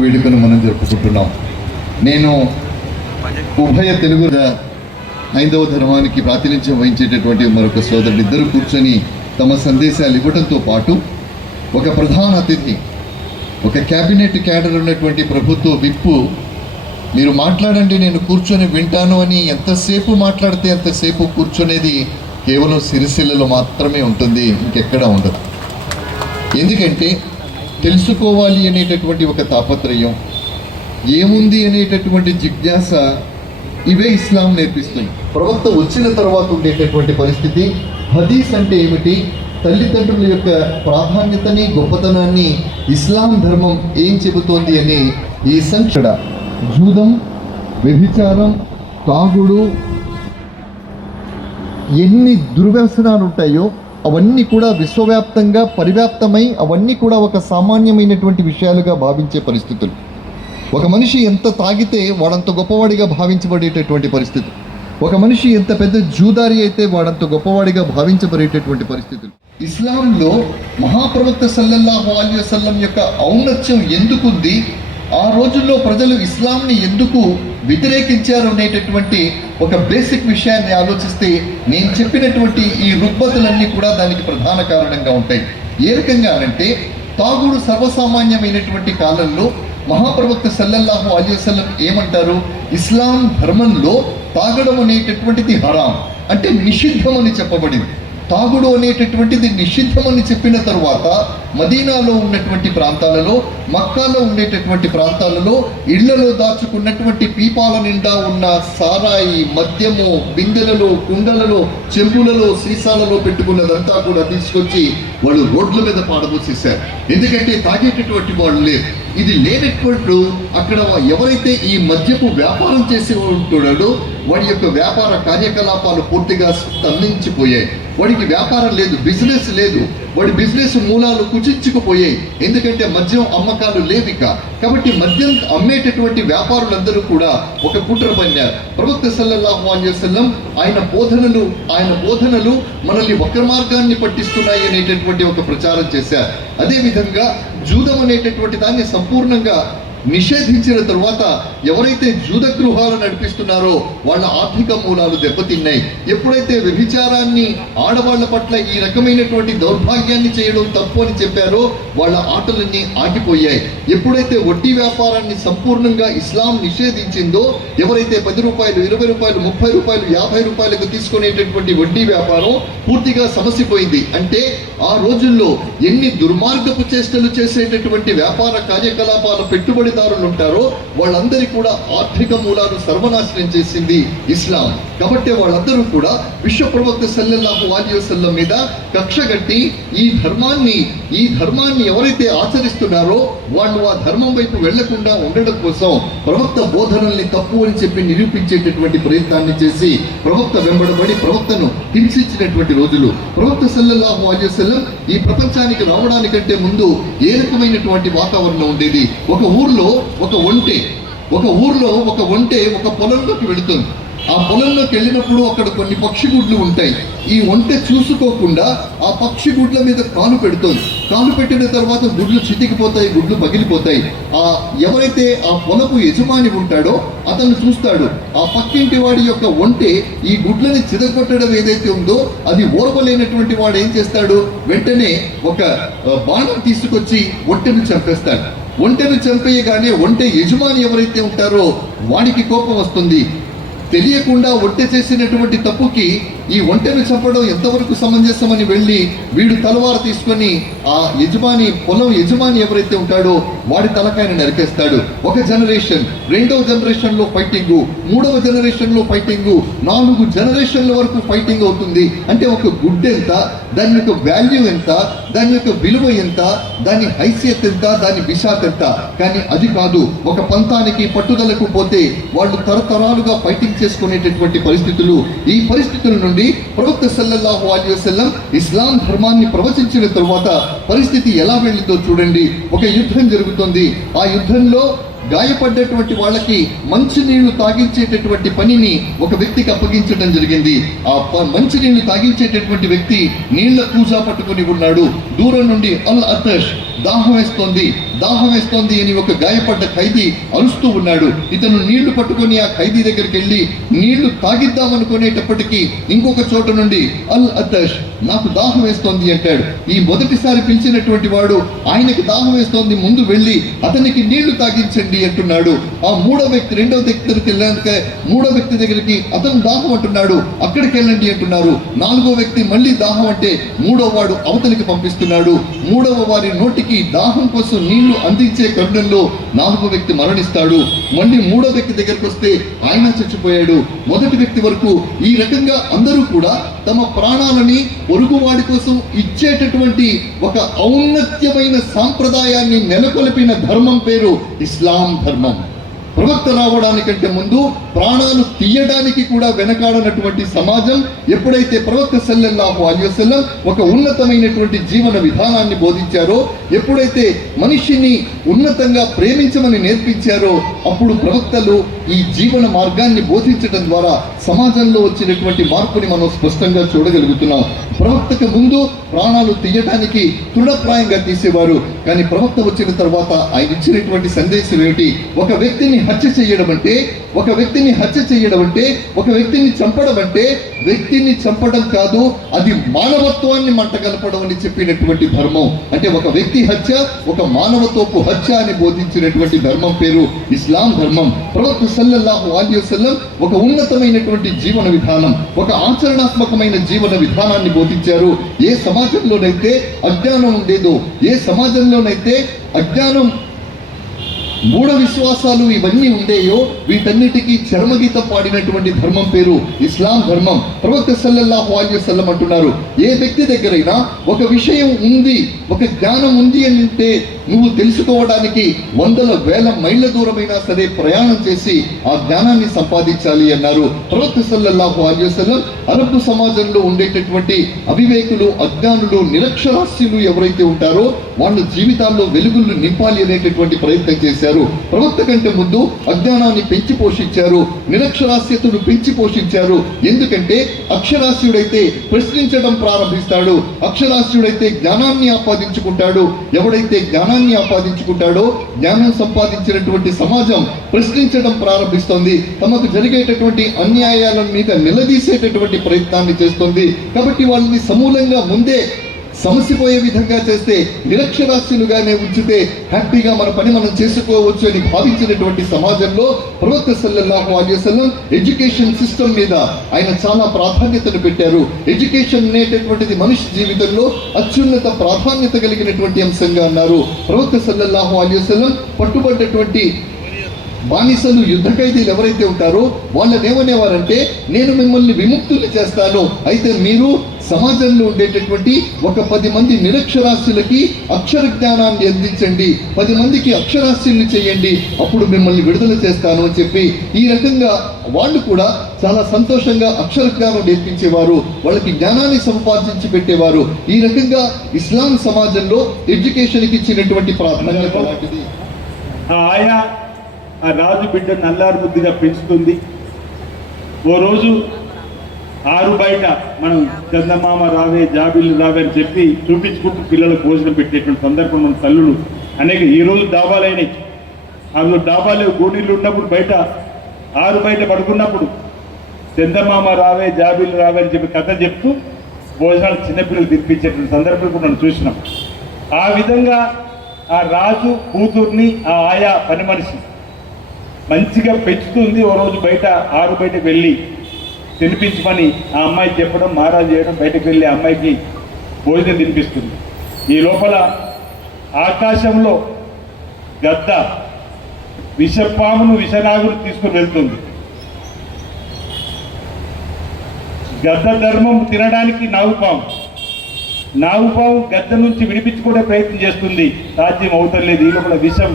వేడుకను మనం జరుపుకుంటున్నాం. నేను ఉభయ తెలుగు హైందవ ధర్మానికి ప్రాతినిధ్యం వహించేటటువంటి మరొక సోదరుడు ఇద్దరు కూర్చొని తమ సందేశాలు ఇవ్వడంతో పాటు ఒక ప్రధాన అతిథి, ఒక క్యాబినెట్ క్యాడర్ ఉన్నటువంటి ప్రభుత్వ విప్పు మీరు మాట్లాడండి నేను కూర్చొని వింటాను అని ఎంతసేపు మాట్లాడితే అంతసేపు కూర్చునేది కేవలం సిరిసిల్లలో మాత్రమే ఉంటుంది, ఇంకెక్కడా ఉండదు. ఎందుకంటే తెలుసుకోవాలి అనేటటువంటి ఒక తాపత్రయం, ఏముంది అనేటటువంటి జిజ్ఞాస ఇవే ఇస్లాం నేర్పిస్తుంది. ప్రవక్త వచ్చిన తర్వాత ఉండేటటువంటి పరిస్థితి, హదీస్ అంటే ఏమిటి, తల్లిదండ్రుల యొక్క ప్రాధాన్యతని గొప్పతనాన్ని ఇస్లాం ధర్మం ఏం చెబుతోంది అని ఈ సంక్షణ జూదం, వ్యభిచారం, తాగుడు, ఎన్ని దుర్వ్యసనాలు ఉంటాయో అవన్నీ కూడా విశ్వవ్యాప్తంగా పరివ్యాప్తమై అవన్నీ కూడా ఒక సామాన్యమైనటువంటి విషయాలుగా భావించే పరిస్థితులు. ఒక మనిషి ఎంత తాగితే వాడంత గొప్పవాడిగా భావించబడేటటువంటి పరిస్థితి, ఒక మనిషి ఎంత పెద్ద జూదారి అయితే వాడంత గొప్పవాడిగా భావించబడేటటువంటి పరిస్థితులు. ఇస్లాంలో మహాప్రవక్త సల్లల్లాహు అలైహి వసల్లం యొక్క ఔన్నత్యం ఎందుకుంది, ఆ రోజుల్లో ప్రజలు ఇస్లాంని ఎందుకు వ్యతిరేకించారు అనేటటువంటి ఒక బేసిక్ విషయాన్ని ఆలోచిస్తే నేను చెప్పినటువంటి ఈ రుగ్మతులన్నీ కూడా దానికి ప్రధాన కారణంగా ఉంటాయి. ఏ రకంగా అంటే తాగుడు సర్వసామాన్యమైనటువంటి కాలంలో మహాప్రవక్త సల్లల్లాహు అలైహి వసల్లం ఏమంటారు, ఇస్లాం ధర్మంలో తాగడం అనేటటువంటిది హరాం, అంటే నిషిద్ధం అని చెప్పబడింది. తాగుడు అనేటటువంటిది నిషిద్ధమని చెప్పిన తరువాత మదీనాలో ఉన్నటువంటి ప్రాంతాలలో, మక్కాలో ఉండేటటువంటి ప్రాంతాలలో ఇళ్లలో దాచుకున్నటువంటి పీపాల నిండా ఉన్న సారాయి, మద్యము, బిందెలలో, కుండలలో, చెంబులలో, సీసాలలో పెట్టుకున్నదంతా కూడా తీసుకొచ్చి వాళ్ళు రోడ్ల మీద పాడబోసేశారు. ఎందుకంటే తాగేటటువంటి వాళ్ళు లేరు. ఇది లేనటువంటి అక్కడ ఎవరైతే ఈ మద్యపు వ్యాపారం చేసి ఉంటున్నాడో వాడి యొక్క వ్యాపార కార్యకలాపాలు పూర్తిగా స్తంభించిపోయాయి. వాడికి వ్యాపారం లేదు, బిజినెస్ లేదు, వాడి బిజినెస్ మూలాలు కుచించుకుపోయాయి. ఎందుకంటే మద్యం అమ్మకాలు లేవిక. కాబట్టి మద్యం అమ్మేటటువంటి వ్యాపారులందరూ కూడా ఒక కుట్ర పన్నారు. ప్రవక్త సల్లల్లాహు అలైహి వసల్లం ఆయన బోధనలు మనల్ని వక్ర మార్గాన్ని పట్టిస్తున్నాయి అనేటటువంటి ఒక ప్రచారం చేశారు. అదేవిధంగా జూదం అనేటటువంటి దాన్ని సంపూర్ణంగా నిషేధించిన తరువాత ఎవరైతే జూద గృహాలు నడిపిస్తున్నారో వాళ్ళ ఆర్థిక మూలాలు దెబ్బతిన్నాయి. ఎప్పుడైతే వ్యభిచారాన్ని, ఆడవాళ్ల పట్ల ఈ రకమైనటువంటి దౌర్భాగ్యాన్ని చేయడం తప్పు అని చెప్పారో వాళ్ళ ఆటలన్నీ ఆగిపోయాయి. ఎప్పుడైతే వడ్డీ వ్యాపారాన్ని సంపూర్ణంగా ఇస్లాం నిషేధించిందో, ఎవరైతే 10 రూపాయలు, 20 రూపాయలు, 30 రూపాయలు, 50 రూపాయలకు తీసుకునేటటువంటి వడ్డీ వ్యాపారం పూర్తిగా సమసిపోయింది. అంటే ఆ రోజుల్లో ఎన్ని దుర్మార్గపు చేష్టలు చేసేటటువంటి వ్యాపార కార్యకలాపాల పెట్టుబడిదారులు ఉంటారో వాళ్ళందరికీ కూడా ఆర్థిక మూలాలు సర్వనాశనం చేసింది ఇస్లాం. కాబట్టి వాళ్ళందరూ కూడా విశ్వ ప్రవక్త సల్లల్లాహు అలైహి వసల్లం మీద కక్షగట్టి ఈ ధర్మాన్ని ఎవరైతే ఆచరిస్తున్నారో వాళ్ళు ఆ ధర్మం వైపు వెళ్లకుండా ఉండడం కోసం ప్రవక్త బోధనల్ని తప్పు అని చెప్పి నిరూపించేటటువంటి ప్రయత్నాన్ని చేసి ప్రవక్త వెంబడబడి ప్రవక్తను హింసించినటువంటి రోజులు. ప్రవక్త సల్లల్లాహు అలైహి వసల్లం ఈ ప్రపంచానికి రావడానికంటే ముందు ఏ రకమైనటువంటి వాతావరణం ఉండేది? ఒక ఊర్లో ఒక ఒంటె ఒక పొలంలోకి వెళుతుంది. ఆ పొలంలోకి వెళ్ళినప్పుడు అక్కడ కొన్ని పక్షి గుడ్లు ఉంటాయి. ఈ ఒంటె చూసుకోకుండా ఆ పక్షి గుడ్ల మీద కాలు పెడుతుంది. కాలు పెట్టిన తర్వాత గుడ్లు చితికిపోతాయి, గుడ్లు పగిలిపోతాయి. ఎవరైతే ఆ పొలపు యజమాని ఉంటాడో అతను చూస్తాడు, ఆ పక్కింటి వాడి యొక్క ఒంటె ఈ గుడ్లని చితగొట్టడం ఏదైతే ఉందో అది ఓర్వలేనటువంటి వాడు ఏం చేస్తాడు, వెంటనే ఒక బాణం తీసుకొచ్చి ఒంటెను చంపేస్తాడు. ఒంటెను చంపేయగానే ఒంటె యజమాని ఎవరైతే ఉంటారో వాడికి కోపం వస్తుంది. తెలియకుండా ఒంటె చేసినటువంటి తప్పుకి ఈ ఒంటెను చంపడం ఎంతవరకు సమంజసమని వెళ్ళి వీడు తలవారు తీసుకొని ఆ పొలం యజమాని ఎవరైతే ఉంటాడో వాడి తలకాయను నరికేస్తాడు. ఒక జనరేషన్, 2వ జనరేషన్లో ఫైటింగు, 3వ జనరేషన్లో ఫైటింగు, 4 జనరేషన్ల వరకు ఫైటింగ్ అవుతుంది. అంటే ఒక గుడ్ ఎంత, దాని యొక్క వాల్యూ ఎంత, దాని యొక్క విలువ ఎంత, దాని హైసియత్ ఎంత, దాని విశాఖ ఎంత. కానీ అది కాదు, ఒక పంతానికి పట్టుదలకు పోతే వాళ్ళు తరతరాలుగా ఫైటింగ్ చేసుకునేటటువంటి పరిస్థితులు. ఈ పరిస్థితుల నుండి ప్రవక్త సల్లల్లాహు అలైహి వసల్లం ఇస్లాం ధర్మాన్ని ప్రవచించిన తరువాత పరిస్థితి ఎలా వెళ్ళిందో చూడండి. ఒక యుద్ధం జరుగుతుంది. ఆ యుద్ధంలో గాయపడ్డటువంటి వాళ్ళకి మంచినీళ్లు తాగించేటటువంటి పనిని ఒక వ్యక్తికి అప్పగించడం జరిగింది. ఆ మంచినీళ్లు తాగించేటటువంటి వ్యక్తి నీళ్ల కూజా పట్టుకుని ఉన్నాడు. దూరం నుండి అల్ అతష్, దాహం వేస్తోంది అని ఒక గాయపడ్డ ఖైదీ అరుస్తూ ఉన్నాడు. ఇతను నీళ్లు పట్టుకొని ఆ ఖైదీ దగ్గరికి వెళ్ళి నీళ్లు తాగిద్దామనుకునేటప్పటికీ ఇంకొక చోట నుండి అల్ అతష్, నాకు దాహం వేస్తోంది అంటాడు. ఈ మొదటిసారి పిలిచినటువంటి వాడు ఆయనకి దాహం వేస్తోంది, ముందు వెళ్ళి అతనికి నీళ్లు తాగించండి అంటున్నాడు. ఆ రెండో వ్యక్తి దగ్గరికి అతను దాహం అంటున్నాడు, అక్కడికి వెళ్ళండి అంటున్నారు. నాలుగో వ్యక్తి మళ్ళీ దాహం అంటే మూడో వాడు అవతలికి పంపిస్తున్నాడు. మూడవ వారి నోటికి దాహం కోసం నీళ్లు అందించే కరుణంలో నాలుగో వ్యక్తి మరణిస్తాడు. మళ్ళీ మూడో వ్యక్తి దగ్గరకు వస్తే ఆయన చచ్చిపోయాడు. మొదటి వ్యక్తి వరకు ఈ రకంగా అందరూ కూడా తమ ప్రాణాలని పొరుగువాడి కోసం ఇచ్చేటటువంటి ఒక ఔన్నత్యమైన సాంప్రదాయాన్ని నెలకొల్పిన ధర్మం పేరు ఇస్లాం ధర్మం. ప్రవక్త రావడానికంటే ముందు ప్రాణాలు తీయడానికి కూడా వెనకాడనటువంటి సమాజం ఎప్పుడైతే ప్రవక్త సల్లల్లాహు అలైహి వసల్లం ఒక ఉన్నతమైనటువంటి జీవన విధానాన్ని బోధించారో, ఎప్పుడైతే మనిషిని ఉన్నతంగా ప్రేమించమని నేర్పించారో, అప్పుడు ప్రవక్తలు ఈ జీవన మార్గాన్ని బోధించడం ద్వారా సమాజంలో వచ్చినటువంటి మార్పుని మనం స్పష్టంగా చూడగలుగుతున్నాం. ప్రవక్తకు ముందు ప్రాణాలు తీయటానికి తృఢప్రాయంగా తీసేవారు. కానీ ప్రవక్త వచ్చిన తర్వాత ఆయన ఇచ్చినటువంటి సందేశం ఏమిటి? ఒక వ్యక్తిని హత్య చేయడం అంటే, ఒక వ్యక్తిని చంపడం అంటే వ్యక్తిని చంపడం కాదు, అది మానవత్వాన్ని మంటగలపడం అని చెప్పినటువంటి ధర్మం. అంటే ఒక వ్యక్తి హత్య ఒక మానవత్వపు హత్య అని బోధించినటువంటి ధర్మం పేరు ఇస్లాం ధర్మం. ప్రవక్త సల్లల్లాహు అలైహి వసల్లం ఒక ఉన్నతమైనటువంటి జీవన విధానం, ఒక ఆచరణాత్మకమైన జీవన విధానాన్ని బోధించారు. ఏ సమాజంలోనైతే అజ్ఞానం ఉండేదో, ఏ సమాజంలోనైతే అజ్ఞానం, మూఢ విశ్వాసాలు ఇవన్నీ ఉండేయో, వీటన్నిటికీ చర్మగీతం పాడినటువంటి ధర్మం పేరు ఇస్లాం ధర్మం. ప్రవక్త సల్లల్లాహు అలైహి వసల్లం అంటున్నారు, ఏ వ్యక్తి దగ్గరైనా ఒక విషయం ఉంది, ఒక జ్ఞానం ఉంది అంటే నువ్వు తెలుసుకోవడానికి 100,000 మైళ్ళ దూరమైనా సరే ప్రయాణం చేసి ఆ జ్ఞానాన్ని సంపాదించాలి అన్నారు. ప్రవక్త సల్లల్లాహు అలైహి వసల్లం అరబ్ సమాజంలో ఉండేటటువంటి అవివేకులు, అజ్ఞానులు, నిరక్షరాస్యులు ఎవరైతే ఉంటారో వాళ్ళ జీవితాల్లో వెలుగులు నింపాలి అనేటటువంటి ప్రయత్నం చేశారు. ప్రవక్త కంటే ముందు అజ్ఞానాన్ని పెంచి పోషించారు, నిరక్షరాస్యతను పెంచి పోషించారు. ఎందుకంటే అక్షరాస్యుడైతే ప్రశ్నించడం ప్రారంభిస్తాడు, అక్షరాస్యుడైతే జ్ఞానాన్ని ఆపాదించుకుంటాడు. ఎవడైతే జ్ఞానాన్ని ఆపాదించుకుంటాడో, జ్ఞానం సంపాదించినటువంటి సమాజం ప్రశ్నించడం ప్రారంభిస్తుంది, తమకు జరిగేటటువంటి అన్యాయాల మీద నిలదీసేటటువంటి ప్రయత్నాన్ని చేస్తుంది. కాబట్టి వాళ్ళని సమూలంగా ముందే సమసిపోయే విధంగా చేస్తే, నిరక్షరాస్యులుగానే ఉంచితే హ్యాపీగా మన పని మనం చేసుకోవచ్చు అని భావించినటువంటి సమాజంలో ప్రవక్త సల్లల్లాహు అలైహి వసల్లం ఎడ్యుకేషన్ సిస్టమ్ మీద ఆయన చాలా ప్రాధాన్యతను పెట్టారు. ఎడ్యుకేషన్ అనేటటువంటిది మనిషి జీవితంలో అత్యున్నత ప్రాధాన్యత కలిగినటువంటి అంశంగా అన్నారు. ప్రవక్త సల్లల్లాహు అలైహి వసల్లం పట్టుబడ్డటువంటి బానిసలు, యుద్ధ ఖైదీలు ఎవరైతే ఉంటారో వాళ్ళని ఏమనేవారంటే, నేను మిమ్మల్ని విముక్తులు చేస్తాను, అయితే మీరు సమాజంలో ఉండేటటువంటి ఒక 10 మంది నిరక్షరాస్యులకి అక్షర జ్ఞానాన్ని అందించండి, 10 మందికి అక్షరాస్యుల్ని చేయండి, అప్పుడు మిమ్మల్ని విడుదల చేస్తాను అని చెప్పి ఈ రకంగా వాళ్ళు కూడా చాలా సంతోషంగా అక్షర జ్ఞానం నేర్పించేవారు, వాళ్ళకి జ్ఞానాన్ని సంపాదించి పెట్టేవారు. ఈ రకంగా ఇస్లాం సమాజంలో ఎడ్యుకేషన్కి ఇచ్చినటువంటి ప్రాధాన్యత లాంటిది. ఆయా ఆ రాజు బిడ్డను అల్లారు బుద్ధిగా పెంచుతుంది. ఓ రోజు ఆరు బయట మనం చందమామ రావే, జాబిల్లు రావే అని చెప్పి చూపించుకుంటూ పిల్లలకు భోజనం పెట్టేటువంటి సందర్భం మన తల్లులు అనేక ఈ రోజు డాబాలైనాయి. అందులో డాబాలు గోడీళ్ళు ఉన్నప్పుడు బయట ఆరు బయట పడుకున్నప్పుడు చందమామ రావే, జాబిల్లు రావే అని చెప్పి కథ చెప్తూ భోజనాలు చిన్నపిల్లలు తినిపించేటువంటి సందర్భం కూడా మనం చూసినాం. ఆ విధంగా ఆ రాజు కూతుర్ని ఆ ఆయా పని మనిషి మంచిగా పెంచుతుంది. ఓ రోజు బయట ఆరు బయటకు వెళ్ళి తినిపించమని ఆ అమ్మాయి చెప్పడం, మహారాజు చేయడం, బయటకు వెళ్ళి ఆ అమ్మాయికి భోజనం తినిపిస్తుంది. ఈ లోపల ఆకాశంలో గద్ద విషపామును, విషనాగును తీసుకుని వెళ్తుంది. గద్ద ధర్మం తినడానికి నాగుపాము గద్ద నుంచి విడిపించుకునే ప్రయత్నం చేస్తుంది, సాధ్యం అవుతలేదు. ఈ లోపల విషం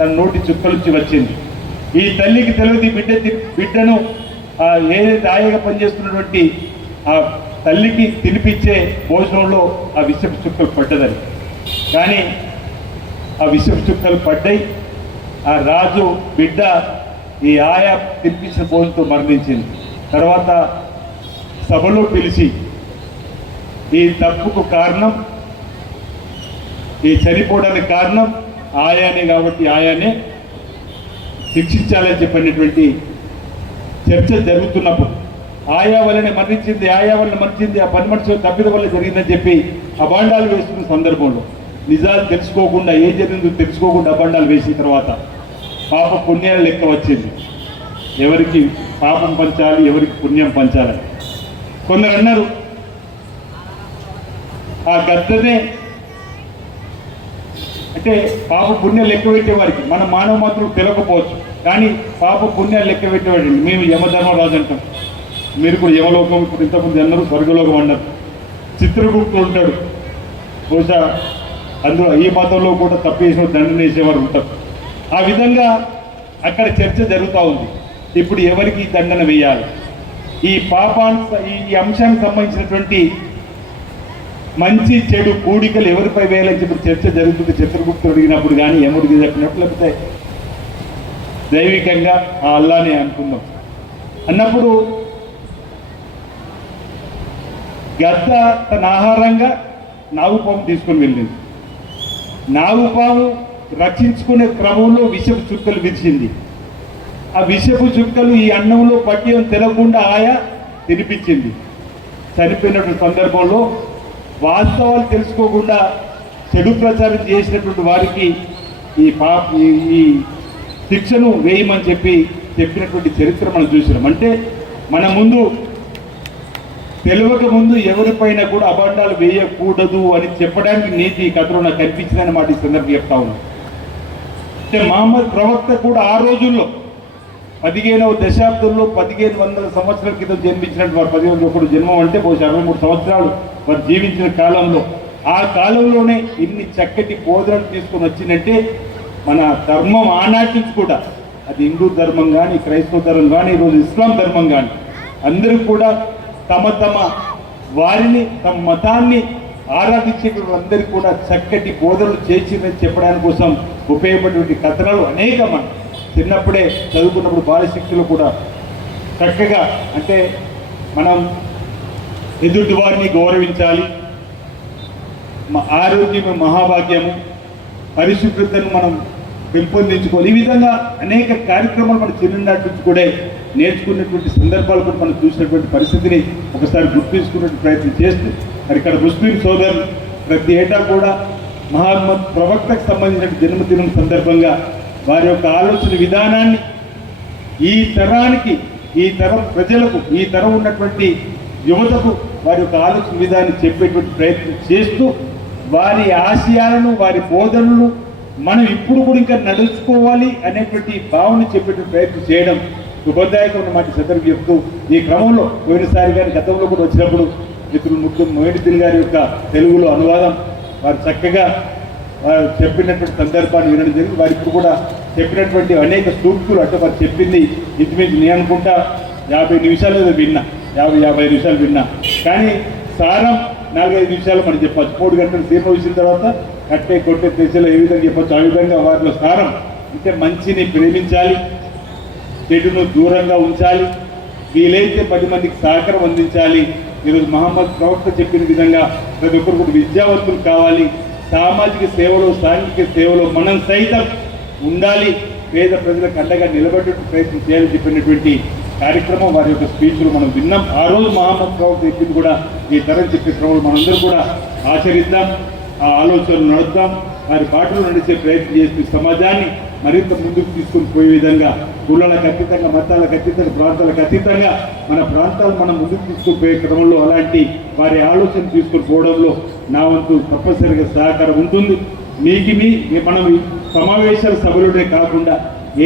తన నోటి చుక్కలుంచి వచ్చింది. ఈ తల్లికి తెలియదు బిడ్డను ఏదైతే హాయిగా పనిచేస్తున్నటువంటి ఆ తల్లికి తినిపించే భోజనంలో ఆ విషపు చుక్కలు పడ్డదని. కానీ ఆ విషపు చుక్కలు పడ్డాయి. ఆ రాజు బిడ్డ ఈ ఆయా తినిపించిన భోజనంతో మరణించింది. తర్వాత సభలో పిలిచి ఈ తప్పుకు కారణం ఈ చనిపోవడానికి కారణం ఆయానే కాబట్టి ఆయానే శిక్షించాలని చెప్పినటువంటి చర్చ జరుగుతున్నప్పుడు ఆయా వల్లనే మరణించింది, ఆయా వల్ల మరణించింది, ఆ పని మనిషి తప్పిద వల్ల జరిగిందని చెప్పి అబాండాలు వేస్తున్న సందర్భంలో నిజాలు తెలుసుకోకుండా ఏం జరిగిందో తెలుసుకోకుండా అబాండాలు వేసిన తర్వాత పాప పుణ్యాల లెక్క వచ్చింది. ఎవరికి పాపం పంచాలి, ఎవరికి పుణ్యం పంచాలని. కొందరు అన్నారు ఆ గద్దనే అంటే పాప పుణ్యం లెక్క పెట్టేవారికి మన మానవ మాత్రం తెలియకపోవచ్చు, కానీ పాప పుణ్యాలు లెక్క పెట్టేవాడి మేము యమధర్మరాజు అంటాం. మీరు కూడా యమలోకం ఇప్పుడు ఇంతకుముందు అన్నారు, స్వర్గలోకం అన్నారు. చిత్రగుప్తుడు ఉంటాడు, బహుశా అందులో ఈ మతంలో కూడా తప్పు చేసిన దండన వేసేవారు ఉంటారు. ఆ విధంగా అక్కడ చర్చ జరుగుతూ ఉంది. ఇప్పుడు ఎవరికి దండన వేయాలి, ఈ ఈ అంశానికి సంబంధించినటువంటి మంచి చెడు కూడికలు ఎవరిపై వేయాలని చెప్పి చర్చ జరుగుతుంది. చిత్రగుప్తుడు అడిగినప్పుడు కానీ యముడికి చెప్పినప్పుడు లేకపోతే దైవికంగా ఆ అల్లానే అనుకుందాం అన్నప్పుడు గద్ద తన ఆహారంగా నాగుపాము తీసుకొని వెళ్ళింది. నాగుపాము రక్షించుకునే క్రమంలో విషపు చుక్కలు విరిచింది. ఆ విషపు చుక్కలు ఈ అన్నంలో పట్టి తెలవకుండా ఆయా తినిపించింది. చనిపోయినటువంటి సందర్భంలో వాస్తవాలు తెలుసుకోకుండా చెడు ప్రచారం చేసినటువంటి వారికి ఈ శిక్షను వేయమని చెప్పినటువంటి చరిత్ర మనం చూసినాం. అంటే మన ముందు తెలియక ముందు ఎవరిపైన కూడా అబాండాలు వేయకూడదు అని చెప్పడానికి నీతి ఈ కథలో నాకు కనిపించిందని మాట ఈ సందర్భం చెప్తా ఉన్నాను. అంటే మహమ్మద్ ప్రవక్త కూడా ఆ రోజుల్లో 15వ దశాబ్దంలో 1500 సంవత్సరాల క్రితం జన్మించినట్టు వారు 1501 జన్మం అంటే బహుశా 63 సంవత్సరాలు వారు జీవించిన కాలంలో, ఆ కాలంలోనే ఇన్ని చక్కటి బోధనలు తీసుకొని వచ్చిందంటే మన ధర్మం ఆనాటి నుంచి కూడా, అది హిందూ ధర్మం కానీ క్రైస్తవ ధర్మం కానీ ఈరోజు ఇస్లాం ధర్మం కానీ అందరూ కూడా తమ వారిని తమ మతాన్ని ఆరాధించేటువంటి అందరికీ కూడా చక్కటి బోధనలు చేసిందని చెప్పడానికి కోసం ఉపయోగపడేటువంటి కథనాలు అనేక మనం చిన్నప్పుడే చదువుకున్నప్పుడు బాలశిక్షలు కూడా చక్కగా అంటే మనం ఎదుటి వారిని గౌరవించాలి, ఆరోగ్యము మహాభాగ్యము, పరిశుభ్రతను మనం పెంపొందించుకోవాలి. ఈ విధంగా అనేక కార్యక్రమాలు మన చిన్ననాటి నుంచి కూడా నేర్చుకున్నటువంటి సందర్భాలు కూడా మనం చూసినటువంటి పరిస్థితిని ఒకసారి గుర్తించుకున్నటువంటి ప్రయత్నం చేస్తూ మరి ఇక్కడ ముస్లిం సోదరులు ప్రతి ఏటా కూడా మహమ్మద్ ప్రవక్తకు సంబంధించిన జన్మదినం సందర్భంగా వారి యొక్క ఆలోచన విధానాన్ని ఈ తరానికి, ఈ తరం ప్రజలకు, ఈ తరం ఉన్నటువంటి యువతకు వారి యొక్క ఆలోచన విధానాన్ని చెప్పేటువంటి ప్రయత్నం చేస్తూ వారి ఆశయాలను, వారి బోధనలను మనం ఇప్పుడు కూడా ఇంకా నడుచుకోవాలి అనేటువంటి భావన చెప్పేటువంటి ప్రయత్నం చేయడం శుభదాయకం అన్నమాట సందర్భం చెప్తూ ఈ క్రమంలో పోయినసారి కానీ గతంలో కూడా వచ్చినప్పుడు మిత్రులు ముఖ్యం మొయినుద్దీన్ గారి యొక్క తెలుగులో అనువాదం వారు చక్కగా వారు చెప్పినటువంటి సందర్భాన్ని వినడం జరిగింది. వారు ఇప్పుడు కూడా చెప్పినటువంటి అనేక సూక్తులు అంటే వారు చెప్పింది ఇంచుమించు నేను అనుకుంటా 50 నిమిషాలు విన్నా, 50 నిమిషాలు విన్నా. కానీ సారం 4-5 నిమిషాలు మనం చెప్పచ్చు. 3 గంటలు సేపు ఇచ్చిన తర్వాత కట్టే కొట్టే తెచ్చలో ఏ విధంగా చెప్పచ్చు, ఆ విధంగా వారిలో సారం అంటే మంచిని ప్రేమించాలి, చెడును దూరంగా ఉంచాలి, వీలైతే 10 మందికి సహకారం అందించాలి. ఈరోజు మహమ్మద్ ప్రవక్త చెప్పిన విధంగా ప్రతి ఒక్కరు కూడా విద్యావంతులు కావాలి, సామాజిక సేవలో, సాంఘిక సేవలో మనం సైతం ఉండాలి, పేద ప్రజలకు అండగా నిలబడే ప్రయత్నం చేయాలని చెప్పినటువంటి కార్యక్రమం వారి యొక్క స్పీచ్లు మనం విన్నాం. ఆ రోజు మహమ్మద్ ప్రవక్త చెప్పింది కూడా ఈ తరం చెప్పే క్రమంలో మనందరూ కూడా ఆచరిద్దాం, ఆ ఆలోచనలు నడుద్దాం, వారి బాటలు నడిచే ప్రయత్నం చేస్తూ సమాజాన్ని మరింత ముందుకు తీసుకుని పోయే విధంగా కులాలకు అతీతంగా, మతాలకు అతీతంగా, ప్రాంతాలకు అతీతంగా మన ప్రాంతాలు మనం ముందుకు తీసుకుపోయే క్రమంలో అలాంటి వారి ఆలోచన తీసుకొని పోవడంలో నా వంతు తప్పనిసరిగా సహకారం ఉంటుంది. మనం సమావేశాల సభలునే కాకుండా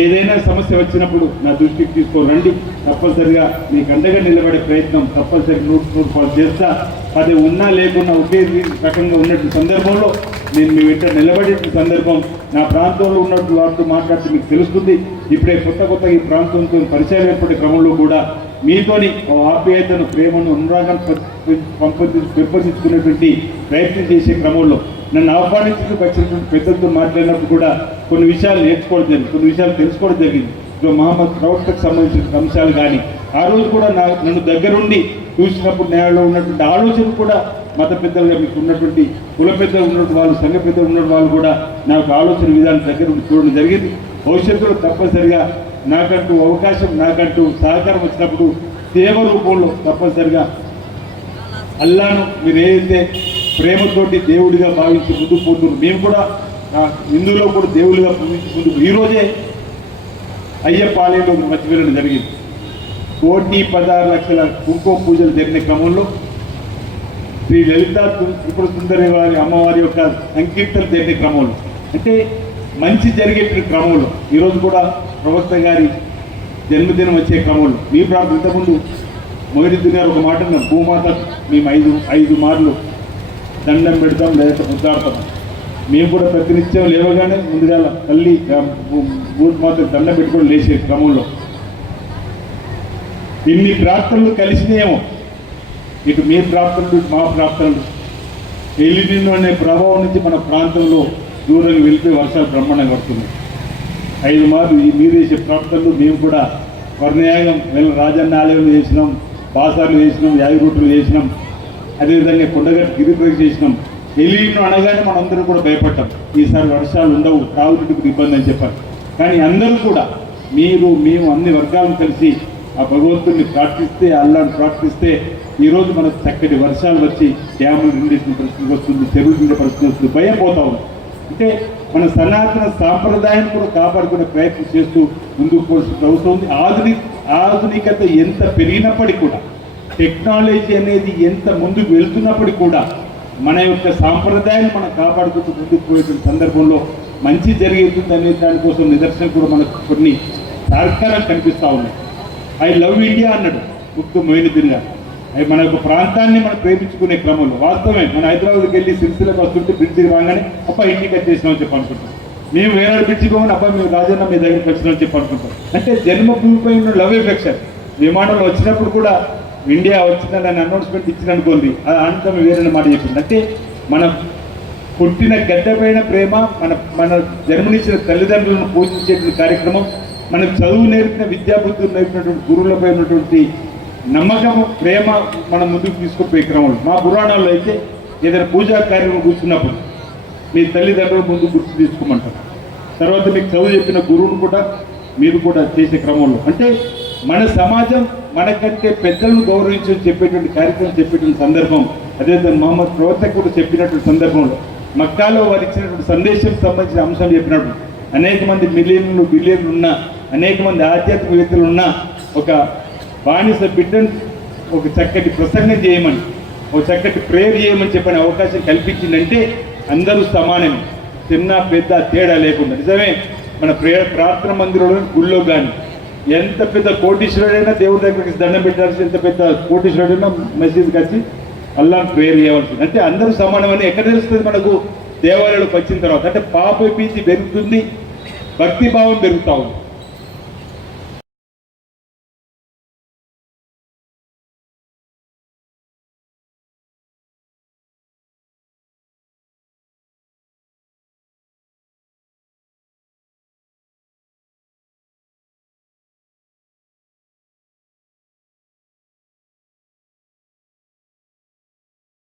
ఏదైనా సమస్య వచ్చినప్పుడు నా దృష్టికి తీసుకొని రండి, తప్పనిసరిగా మీకు అండగా నిలబడే ప్రయత్నం తప్పనిసరిగా 100% చేస్తా. అది ఉన్నా లేకున్నా ఒకే రకంగా ఉన్నటువంటి సందర్భంలో నేను మీ వెంట నిలబడే సందర్భం నా ప్రాంతంలో ఉన్నటువంటి వారితో మాట్లాడితే మీకు తెలుస్తుంది. ఇప్పుడే కొత్త ఈ ప్రాంతంతో పరిచయం ఏర్పడే క్రమంలో కూడా మీతోని ఆప్యాయతను, ప్రేమను, అనురాగాన్ని పెంపొందించుకునేటువంటి ప్రయత్నం చేసే క్రమంలో నన్ను ఆహ్వానించుకు వచ్చినటువంటి పెద్దలతో మాట్లాడినప్పుడు కూడా కొన్ని విషయాలు నేర్చుకోవడం జరిగింది, కొన్ని విషయాలు తెలుసుకోవడం జరిగింది. మహమ్మద్ ప్రవక్తకు సంబంధించిన అంశాలు కానీ ఆ రోజు కూడా నన్ను దగ్గరుండి చూసినప్పుడు నేలలో ఉన్నటువంటి ఆలోచన కూడా మత పెద్దలుగా మీకు ఉన్నటువంటి కుల పెద్దలు ఉన్నటువంటి వాళ్ళు, సంఘ పెద్దలు ఉన్నటువంటి వాళ్ళు కూడా నాకు ఆలోచన విధానం దగ్గర ఉండి చూడడం జరిగింది. భవిష్యత్తులో తప్పనిసరిగా నాకంటూ అవకాశం, నాకంటూ సహకారం వచ్చినప్పుడు సేవ రూపంలో తప్పనిసరిగా అల్లాను మీరు ఏదైతే ప్రేమతోటి దేవుడిగా భావించి ముందుకు పోతున్నారు, మేము కూడా హిందువులో కూడా దేవుడిగా ముందుకు ఈరోజే అయ్యప్ప ఆలయంలో మధ్య వెళ్ళడం జరిగింది. 1,16,00,000 కుంకుమ పూజలు జరిగిన క్రమంలో శ్రీ లలితా త్రిపుర సుందరి వారి అమ్మవారి యొక్క సంకీర్తనలు జరిగిన క్రమంలో, అంటే మంచి జరిగే క్రమంలో ఈరోజు కూడా ప్రవక్త గారి జన్మదినం వచ్చే క్రమంలో మీ ప్రార్థన ఇంతకుముందు మొయినుద్దీన్ గారు ఒక మాట అన్నారు, భూమాత మేము ఐదు మార్లు దండం పెడతాం లేదా ముద్దాడతాం. మేము కూడా ప్రతినిత్యం లేవగానే ముందుగా తల్లి భూమాత దండం పెట్టుకొని లేచే క్రమంలో ఇన్ని ప్రార్థనలు కలిసినేమో, ఇటు మీ ప్రార్థనలు మా ప్రార్థనలు ఎల్లినిన్ను అనే ప్రభావం నుంచి మన ప్రాంతంలో దూరంగా వెళ్ళిపోయి వర్షాలు బ్రహ్మాండంగా పడుతున్నాయి. 5 మార్లు ఈ మీరు చేసే ప్రార్థనలు మేము కూడా వర్ణయాగం రాజన్న ఆలయంలో చేసినాం, బాసార్లు చేసినాం, యాగిరూట్లు చేసినాం, అదేవిధంగా కొండగట్టు గిరిప్రదక్షిణ చేసినాం. ఎల్లినిన్ను అనగానే మనందరూ కూడా భయపడ్డాం, ఈసారి వర్షాలు ఉండవు, తాగునీటికి ఇబ్బంది అని చెప్పారు. కానీ అందరూ కూడా మీరు మేము అన్ని వర్గాలను కలిసి ఆ భగవంతుడిని ప్రార్థిస్తే, అల్లాను ప్రార్థిస్తే ఈరోజు మనకు చక్కటి వర్షాలు వచ్చి డ్యాములు నిండిన పరిస్థితి వస్తుంది, చెరువులు నిండే పరిస్థితి వస్తుంది. భయం పోతా ఉంది. అంటే మన సనాతన సాంప్రదాయం కూడా కాపాడుకునే ప్రయత్నం చేస్తూ ముందుకు పోవాల్సిన అవసరం ఉంది. ఆధునికత ఎంత పెరిగినప్పటికీ కూడా, టెక్నాలజీ అనేది ఎంత ముందుకు వెళ్తున్నప్పటికీ కూడా మన యొక్క సాంప్రదాయాన్ని మనం కాపాడుకుంటూ ముందుకు పోయేటువంటి సందర్భంలో మంచి జరుగుతుంది అనే దానికోసం నిదర్శనం కూడా మనకు కొన్ని సర్కారాలు కనిపిస్తూ ఉన్నాయి. ఐ లవ్ ఇండియా అన్నాడు ముక్కు మొయినుద్దీన్ గారు. అవి మన యొక్క ప్రాంతాన్ని మనం ప్రేమించుకునే క్రమంలో వాస్తవమే. మన హైదరాబాద్కి వెళ్ళి సిరిసిల్లకు వస్తుంటే బ్రిడ్జికి రాగానే అబ్బా ఇంటికి వచ్చేసినామని చెప్పి అనుకుంటాం. మేము వేరే బ్రిడ్జికి పోగానే అబ్బా మేము రాజన్న మీ దగ్గరికి వచ్చినామని చెప్పి అనుకుంటాం. అంటే జన్మభూమిపై ఉన్న లవ్ ఎఫెక్షన్. విమానంలో వచ్చినప్పుడు కూడా ఇండియా వచ్చిందని అనౌన్స్మెంట్ ఇచ్చిందనుకోండి, అది ఆనందం వేరే మాట చెప్పింది. అంటే మన పుట్టిన గడ్డపైన ప్రేమ, మన జన్మనిచ్చిన తల్లిదండ్రులను పోషించేటువంటి కార్యక్రమం, మనకు చదువు నేర్పిన విద్యాబుద్ధులు నేర్పినటువంటి గురువులపై ఉన్నటువంటి నమ్మకము, ప్రేమ మనం ముందుకు తీసుకుపోయే క్రమంలో మా పురాణాల్లో అయితే ఏదైనా పూజా కార్యక్రమం కూర్చున్నప్పుడు మీ తల్లిదండ్రులు ముందు గుర్తు తీసుకోమంటారు. తర్వాత మీకు చదువు చెప్పిన గురువును కూడా మీరు కూడా చేసే క్రమంలో, అంటే మన సమాజం మనకంటే పెద్దలను గౌరవించి చెప్పేటువంటి కార్యక్రమం చెప్పేటువంటి సందర్భం, అదేవిధంగా మహమ్మద్ ప్రవక్త కూడా చెప్పినటువంటి సందర్భంలో మక్కాలో వారు ఇచ్చినటువంటి సందేశం సంబంధించిన అంశాలు చెప్పినప్పుడు అనేక మంది బిలియన్లు ఉన్న అనేక మంది ఆధ్యాత్మికవేత్తలు ఉన్న ఒక బానిస బిడ్డను ఒక చక్కటి ప్రసంగం చేయమని, ఒక చక్కటి ప్రేయర్ చేయమని చెప్పని అవకాశం కల్పించిందంటే అందరూ సమానమే, చిన్న పెద్ద తేడా లేకుండా. నిజమే, మన ప్రార్థన మందిరంలో గుళ్ళో కానీ ఎంత పెద్ద కోటీశ్వరుడైనా దేవుడి దగ్గరికి దండం పెట్టాల్సి, ఎంత పెద్ద కోటీశ్వరుడైనా మసీద్కి వచ్చి అల్లాహ్ ప్రేయర్ చేయవలసింది. అంటే అందరూ సమానమని ఎక్కడ తెలుస్తుంది మనకు? దేవాలయాలకు వచ్చిన తర్వాత. అంటే పాప భీతి పెరుగుతుంది, భక్తి భావం పెరుగుతూ ఉంది.